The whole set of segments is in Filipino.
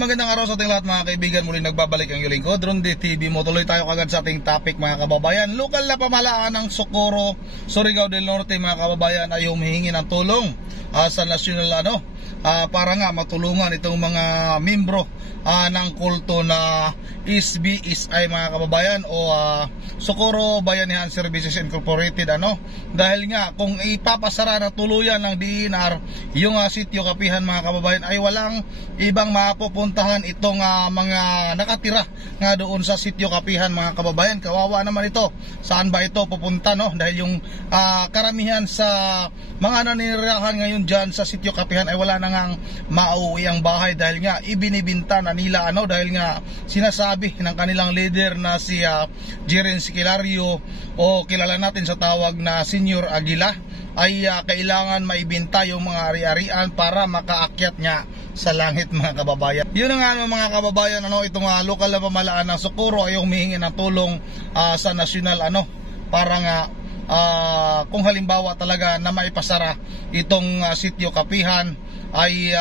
Magandang araw sa ating lahat mga kaibigan. Muli nagbabalik ang iyong lingkod, Ron D TV mo. Tuloy tayo kagad sa ating topic mga kababayan. Lokal na pamahalaan ng Socorro, Surigao del Norte mga kababayan ay humihingi ng tulong sa national para nga matulungan itong mga membro ng kulto na SBSI mga kababayan o Socorro Bayanihan Services Incorporated dahil nga kung ipapasara na tuluyan ng DENR yung sitio Kapihan mga kababayan ay walang ibang mapupuntahan itong mga nakatira nga doon sa sitio Kapihan mga kababayan. Kawawa naman ito. Saan ba ito pupunta dahil yung karamihan sa mga nanirahan ngayon dyan sa sitio Kapihan ay wala na ngang mauwi ang bahay dahil nga ibinibinta na nila dahil nga sinasabi ng kanilang leader na si Jiren Siquilario o kilala natin sa tawag na Senior Aguila ay kailangan maibinta yung mga ari-arian para makaakyat nga sa langit mga kababayan. Yun nga mga kababayan, itong lokal na pamahalaan ng Socorro ay humihingi ng tulong sa national para nga kung halimbawa talaga na maipasara itong sitio Kapihan ay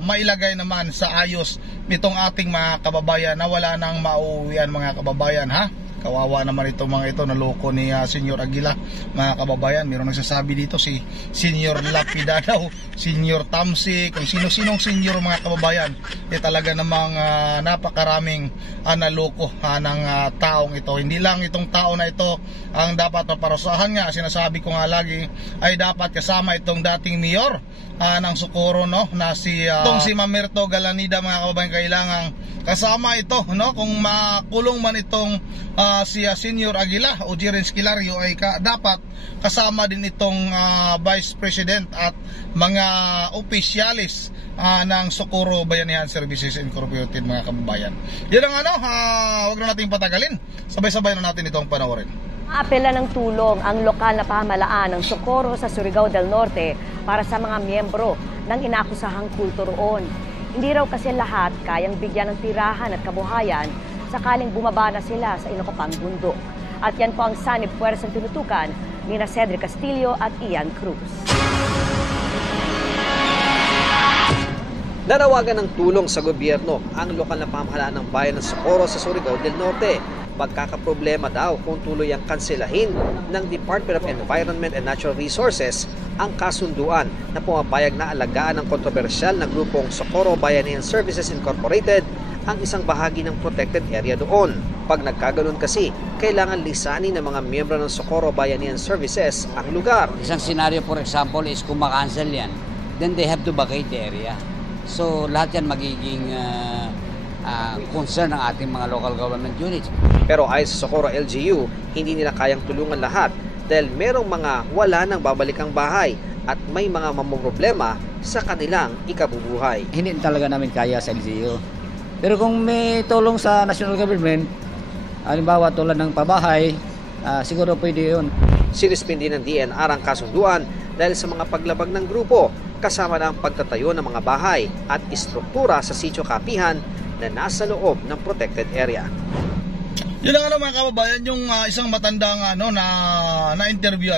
mailagay naman sa ayos nitong ating mga kababayan na wala nang mauwian mga kababayan Kawawa naman itong mga ito, naloko ni Senior Aguila mga kababayan. Mayroong nagsasabi dito si Senior Lapida daw, Senior Tamsi, kung sino-sinong senior mga kababayan. Talaga namang napakaraming naloko ng taong ito. Hindi lang itong tao na ito ang dapat maparusahan nga. Sinasabi ko nga lagi ay dapat kasama itong dating mayor ng Socorro na si Mamerto Galanida mga kababayan. Kailangan kasama ito kung makulong man itong si Senior Aguila o Jiren Siquilario ay dapat kasama din itong Vice President at mga opisyalis ng Socorro Bayanihan Services Incorporated mga kababayan. Yan ang wag na natin patagalin. Sabay-sabay na natin itong panoorin. Apela ng tulong ang lokal na pamahalaan ng Socorro sa Surigao del Norte para sa mga miyembro ng inakusahang kulto roon. Hindi raw kasi lahat kayang bigyan ng tirahan at kabuhayan sakaling bumaba na sila sa inukupang bundok. At yan po ang sanib puwersang tinutukan ni Cedric Castillo at Ian Cruz. Nanawagan ng tulong sa gobyerno ang lokal na pamahalaan ng bayan ng Socorro sa Surigao del Norte. Magkakaproblema daw kung tuloy ang kanselahin ng Department of Environment and Natural Resources ang kasunduan na pumapayag na alagaan ng kontrobersyal na grupong Socorro Bayanihan Services Incorporated ang isang bahagi ng protected area doon. Pag nagkaganoon kasi, kailangan lisanin ng mga miyembro ng Socorro Bayanihan Services ang lugar. Isang scenario for example is kung makancel yan, then they have to vacate the area. So lahat yan magiging concern ng ating mga local government units. Pero ayon sa Socorro LGU, hindi nila kayang tulungan lahat dahil merong mga wala nang babalikang bahay at may mga mamumroblema sa kanilang ikabubuhay. Hindi talaga namin kaya sa LGU. Pero kung may tulong sa national government, halimbawa tulad ng pabahay, siguro pwede yun. Sinispin din ng DENR ang kasunduan dahil sa mga paglabag ng grupo, kasama na ang pagtatayo ng mga bahay at istruktura sa sitio Kapihan na nasa loob ng protected area. Yun ang mga kababayan, yung isang matandang na interview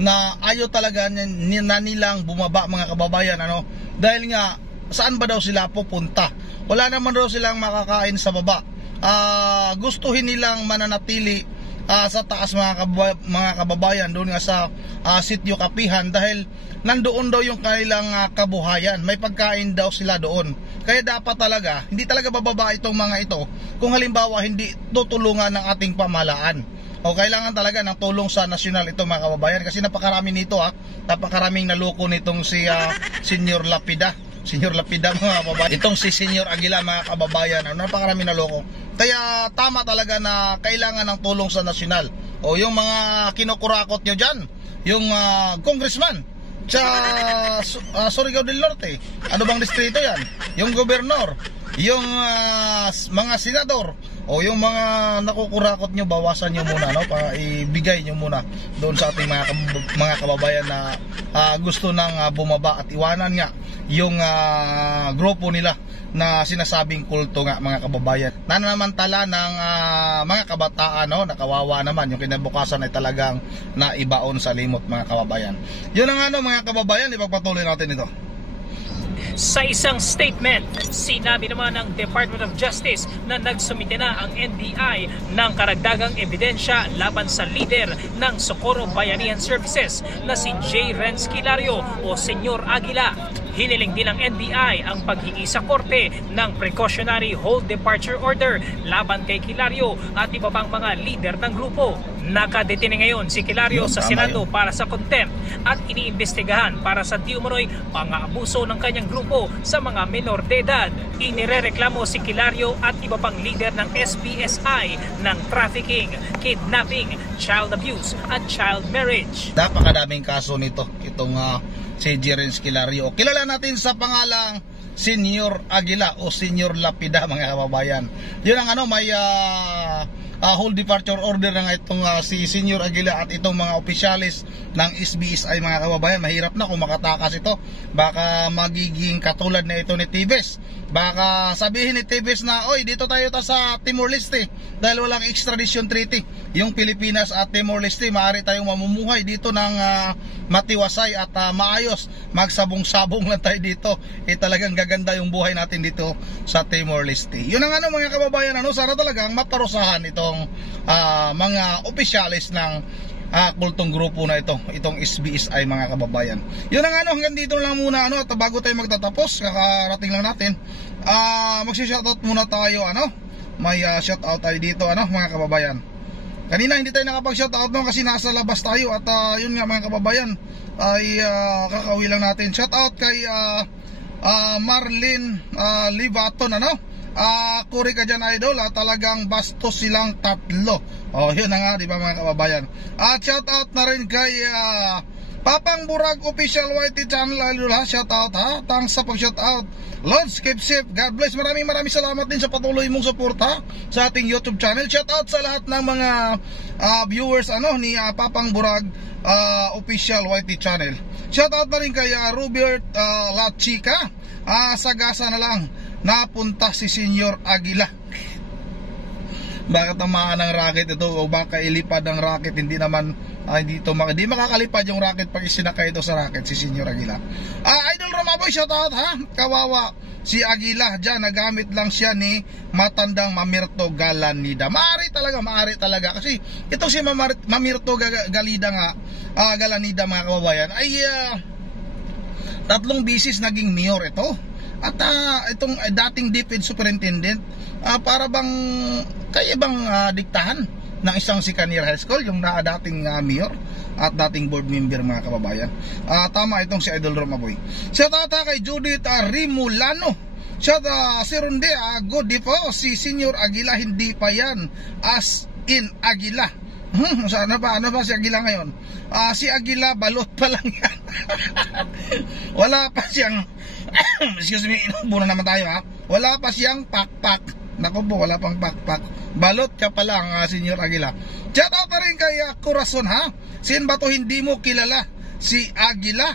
na ayaw talaga na nilang bumaba mga kababayan dahil nga saan ba daw sila pupunta? Wala naman daw silang makakain sa baba. Gustuhin nilang mananatili sa taas mga kababayan doon nga sa sitio Kapihan dahil nandoon daw yung kanilang kabuhayan. May pagkain daw sila doon. Kaya dapat talaga, hindi talaga bababa itong mga ito kung halimbawa hindi tutulungan ng ating pamahalaan. O kailangan talaga ng tulong sa nasyonal ito mga kababayan kasi napakarami nito napakaraming naloko nitong si Senior Lapida. Senior Lapida mga kababayan. Itong si Senior Aguila mga kababayan, napakarami naloko. Kaya tama talaga na kailangan ng tulong sa nasyonal. O yung mga kinukurakot nyo dyan, yung congressman sa Surigao del Norte, ano bang distrito yan? Yung gobernador, yung mga senador, o yung mga nakukurakot nyo, bawasan nyo muna para ibigay nyo muna doon sa ating mga kababayan na gusto nang bumaba at iwanan nga yung grupo nila na sinasabing kulto nga mga kababayan. Nanamantala ng mga kabataan nakawawa naman yung kinabukasan ay talagang naibaon sa limot mga kababayan. Yun ang mga kababayan, ipagpatuloy natin ito. Sa isang statement, sinabi naman ng Department of Justice na nagsumite na ang NBI ng karagdagang ebidensya laban sa leader ng Socorro Bayanihan Services na si J. Renz Kilario o Senyor Aguila. Hiniling din ng NBI ang paghingi sa korte ng precautionary hold departure order laban kay Kilario at iba pang mga leader ng grupo. Nakadetine ngayon si Kilario sa Senado para sa contempt at iniimbestigahan para sa di umano'y pang-aabuso ng kanyang grupo sa mga menor de edad. Inirereklamo si Kilario at iba pang leader ng SBSI ng trafficking, kidnapping, child abuse at child marriage. Napakadaming kaso nito, itong si J. Renz Kilario. Kilala natin sa pangalang Senyor Aguila o Senyor Lapida, mga kababayan. Yun ang may hold departure order na nga itong si Senyor Aguila at itong mga opisyalis ng SBSI, mga kababayan. Mahirap na kung makatakas ito. Baka magiging katulad na ito ni Tibes. Baka sabihin ni Tibes na, oy, dito tayo sa Timor-Leste dahil walang extradition treaty. Yung Pilipinas at Timor-Leste, maaari tayong mamumuhay dito ng matiwasay at maayos. Magsabong-sabong lang tayo dito. Talagang gaganda yung buhay natin dito sa Timor-Leste. Yun ang mga kababayan, sana talagang maparusahan itong mga opisyalis ng kultong grupo na itong SBSI, mga kababayan. Yun ang hanggang dito lang muna at bago tayo magtatapos, kakarating lang natin, magsi-shoutout muna tayo, may shoutout tayo dito, mga kababayan. Kanina hindi tayo nakapag-shoutout kasi nasa labas tayo at yun nga, mga kababayan, ay kakauwi lang natin. Shoutout kay Marlene Livaton, kuri ka dyan, idol, talagang bastos silang tatlo. Yun na nga, di ba, mga kababayan. At shoutout na rin kay Papang Burag Official YT Channel, idol, shoutout, thanks sa pag-shoutout. Lords, keep safe, God bless. Maraming salamat din sa patuloy mong suporta sa ating YouTube channel. Shoutout sa lahat ng mga viewers ni Papang Burag Official YT Channel. Shoutout na rin kay Robert La Chica. Sagasa na lang napunta si Senyor Aguila. Baka tamaan ng racket ito o baka ilipad ng racket, hindi naman hindi makakalipad yung racket pag isinakay ito sa racket si Senyor Aguila. Idol Romaboy, shoutout, kawawa si Aguila dyan, nagamit lang siya ni matandang Mamirto Galanida. Maari talaga kasi itong si Mamirto Galanida, mga kababayan, ay 3 bisis naging mayor ito. At itong dating DepEd Superintendent, para bang kaya bang diktahan ng isang Sicanir High School, yung dating mayor at dating board member, mga kababayan. Tama itong si Idol Romaboy. Shoutout kay Judith Rimulano. Shoutout si Ronde, good di po, si Senyor Aguila hindi pa yan as in Aguila. Ano ba si Aguila ngayon? Si Aguila balot pa lang yan. Wala pa siyang excuse me, inubo na naman tayo, wala pa siyang pakpak. Naku po, wala pang pakpak. Balot ka pa lang, Senyor Aguila. Shoutout na rin kay Corazon, Sin ba to hindi mo kilala? Si Aguila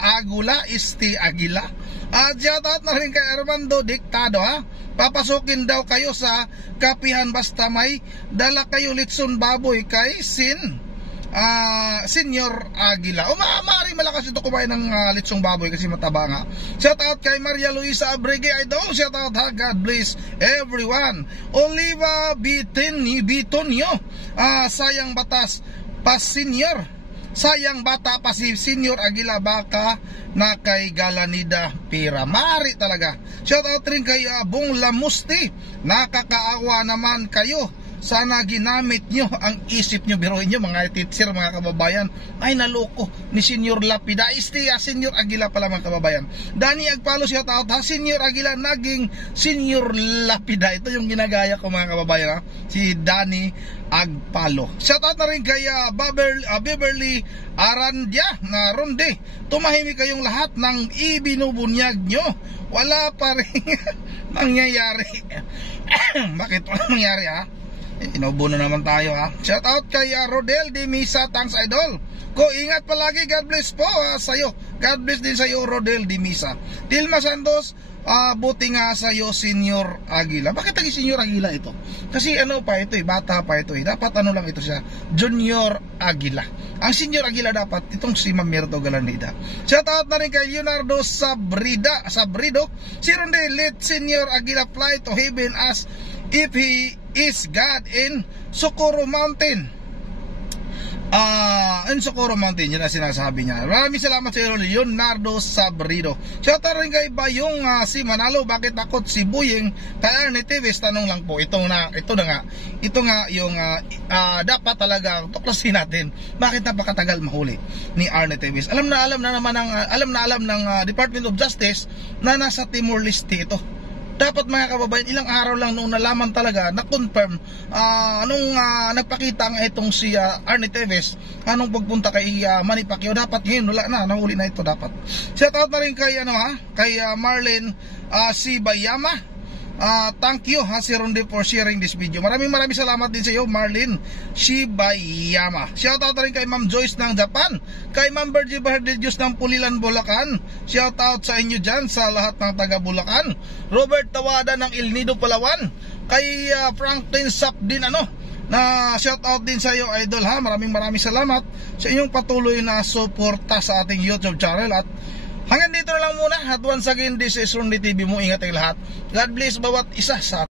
Agula Isti Aguila. Shoutout na rin kay Armando Dictado, papasukin daw kayo sa kapihan basta may dala kayo litson baboy kay Senyor Aguila. Maaaring malakas ito kumain ng litsong baboy kasi mataba nga. Shoutout kay Maria Luisa Abrege, idol. Shoutout, God bless everyone. Oliva Bitonio, sayang batas pas senior. Sayang bata pa si Senyor Aguila, baka na kay Galanida pira. Mari talaga. Shoutout rin kay Bong Lamusti. Nakakaawa naman kayo. Sana ginamit nyo ang isip nyo. Biruin nyo, mga teacher, mga kababayan, ay naloko ni Senyor Lapida. Senyor Aguila pala, mga kababayan. Dani Agpalo, shoutout, Senyor Aguila naging Senyor Lapida. Ito yung ginagaya ko, mga kababayan, si Dani Agpalo. Shoutout na rin kay Beverly Arandia na Ronde. Tumahimik kayong lahat ng ibinubunyag nyo. Wala pa rin mangyayari. Bakit wala mangyayari, Inubo na naman tayo, Shoutout kay Rodel de Misa, thanks, idol. Ingat palagi, God bless po sa'yo. God bless din sa'yo, Rodel de Misa. Tilma Santos, buti nga sa'yo, Senior Aguila. Bakit naging Senior Aguila ito? Kasi ano pa ito bata pa ito dapat ano lang ito siya, Junior Aguila. Ang Senior Aguila dapat itong si Ma'am Mirto Galandida. Shout out na rin kay Leonardo Sabrido. Si Ronde, let Senior Aguila fly to heaven as if he is God in Socorro Mountain. In Socorro Mountain, yun ang sinasabi niya. Maraming salamat sa iyo, Leonardo Sabrido. Shout out rin kay Bayong si Manalo, bakit takot si Buying kay Arnie Teves? Tanong lang po, ito nga yung dapat talaga tuklasin natin. Bakit napakatagal mahuli ni Arnie Teves? Alam na alam ng Department of Justice na nasa Timor-Leste ito. Dapat mga kababayan, ilang araw lang noong nalaman talaga, na-confirm nagpakita nga itong si Arnie Teves anong pagpunta kay Manny Pacquiao. Dapat ngayon wala na, nahuli na ito dapat. Shout out na rin kay Marlene Sibayama. Thank you si Ronde for sharing this video. Maraming salamat din sa iyo, Marlene Shibayama. Shout out rin kay Ma'am Joyce ng Japan, kay Ma'am Virgie Bahardelius ng Pulilan, Bulacan. Shout out sa inyo dyan, sa lahat ng taga Bulacan. Robert Tawada ng El Nido, Palawan. Kay Franklin Sap din na shout out din sa iyo, idol ha. Maraming salamat sa inyong patuloy na suporta sa ating YouTube channel. At hanggang dito na lang muna. At once again, this is Ronde TV mo. Ingat kayo lahat. God bless bawat isa sa